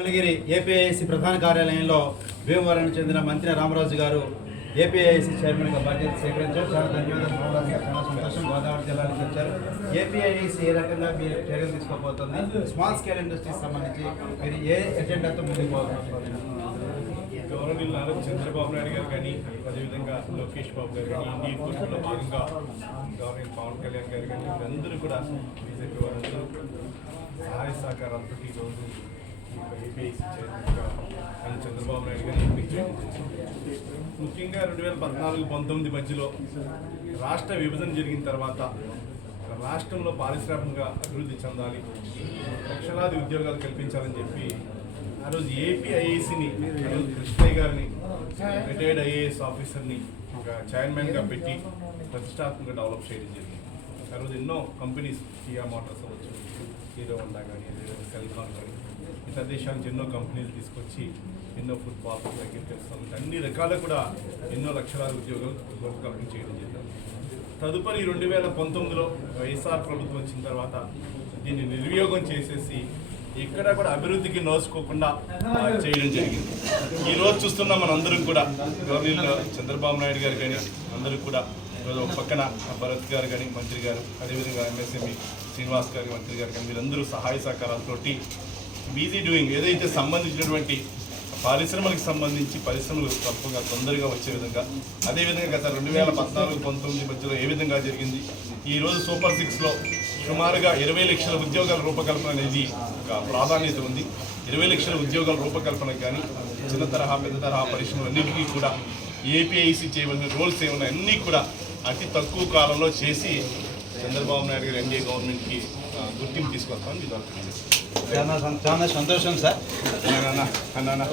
Mangalagiri APIIC ప్రధాన కార్యాలయంలో భీమవరానికి చెందిన మంత్రి రామరాజు గారు ఏపీఐసి చైర్మన్గా బాధ్యత స్వీకరించారు. చాలా ధన్యవాదాలు. రామరాజు గారు చాలా సంతోషం. గోదావరి జిల్లా నుంచి వచ్చారు. ఏపీఐసి ఏ రకంగా మీరు చర్యలు తీసుకోబోతుంది? స్మాల్ స్కేల్ ఇండస్ట్రీస్ సంబంధించి మీరు ఏ ఎజెండాతో ముందుకు పోతున్నారు గవర్నర్ నారా చంద్రబాబు నాయుడు గారు కానీ అదేవిధంగా లోకేష్ బాబు గారు కానీ ఇండియన్ కూటమిలో భాగంగా గవర్నమెంట్ పవన్ కళ్యాణ్ గారు కానీ అందరూ కూడా బీజేపీ వారందరూ సహాయ సహకారాలతో ఈరోజు చంద్రబాబు నాయుడు గారిని ఎంపించారు ముఖ్యంగా రెండు వేల పద్నాలుగు పంతొమ్మిది మధ్యలో రాష్ట్ర విభజన జరిగిన తర్వాత రాష్ట్రంలో పారిశ్రామికంగా అభివృద్ధి చెందాలి లక్షలాది ఉద్యోగాలు కల్పించాలని చెప్పి ఆ రోజు ఏపీఐఏసీని కృష్ణయ్య గారిని రిటైర్డ్ ఐఏఎస్ ఆఫీసర్ని ఒక చైర్మన్గా పెట్టి ప్రతిష్టాత్మకంగా డెవలప్ చేయడం జరిగింది. ఆ రోజు ఎన్నో కంపెనీస్ కియా మోటార్స్ అవ్వచ్చు హీరో హోండా కానీ లేదంటే సెల్కాన్ కానీ ఇతర దేశాల నుంచి ఎన్నో కంపెనీలు తీసుకొచ్చి ఎన్నో ఫుట్బాల్ అగ్రికల్చర్ అన్ని రకాల కూడా ఎన్నో లక్షలాది ఉద్యోగాలు రూపకల్పన చేయడం జరిగింది. తదుపరి రెండు వేల పంతొమ్మిదిలో వైఎస్ఆర్ ప్రభుత్వం వచ్చిన తర్వాత దీన్ని నిర్వియోగం చేసేసి ఇక్కడ కూడా అభివృద్ధికి నోసుకోకుండా చేయడం జరిగింది. ఈ రోజు చూస్తున్నాం మనందరం కూడా గవర్నీలో చంద్రబాబు నాయుడు గారు కానీ అందరూ కూడా ఈరోజు ఒక పక్కన భరత్ గారు కానీ మంత్రి గారు అదేవిధంగా ఎంఎస్ఎంఈ శ్రీనివాస్ గారు మంత్రి గారు కానీ వీరందరూ సహాయ సహకారాలతోటి బీజీ డూయింగ్ ఏదైతే సంబంధించినటువంటి పరిశ్రమలకు సంబంధించి పరిశ్రమలు తప్పగా తొందరగా వచ్చే విధంగా అదేవిధంగా గత రెండు వేల పద్నాలుగు పంతొమ్మిది మధ్యలో ఏ విధంగా జరిగింది ఈరోజు సూపర్ సిక్స్లో సుమారుగా ఇరవై లక్షల ఉద్యోగాల రూపకల్పన అనేది ఒక ప్రాధాన్యత ఉంది. ఇరవై లక్షల ఉద్యోగాల రూపకల్పనకు కానీ చిన్న తరహా పెద్ద తరహా పరిశ్రమలన్నిటికీ కూడా ఏపీఐసి చేయవలసిన రోల్స్ ఏమన్నా అన్నీ కూడా అతి తక్కువ కాలంలో చేసి చంద్రబాబు నాయుడు గారు ఎన్డీఏ గవర్నమెంట్కి గుర్తింపు తీసుకొస్తామని చాలా సంతోషం సార్. అన్నా.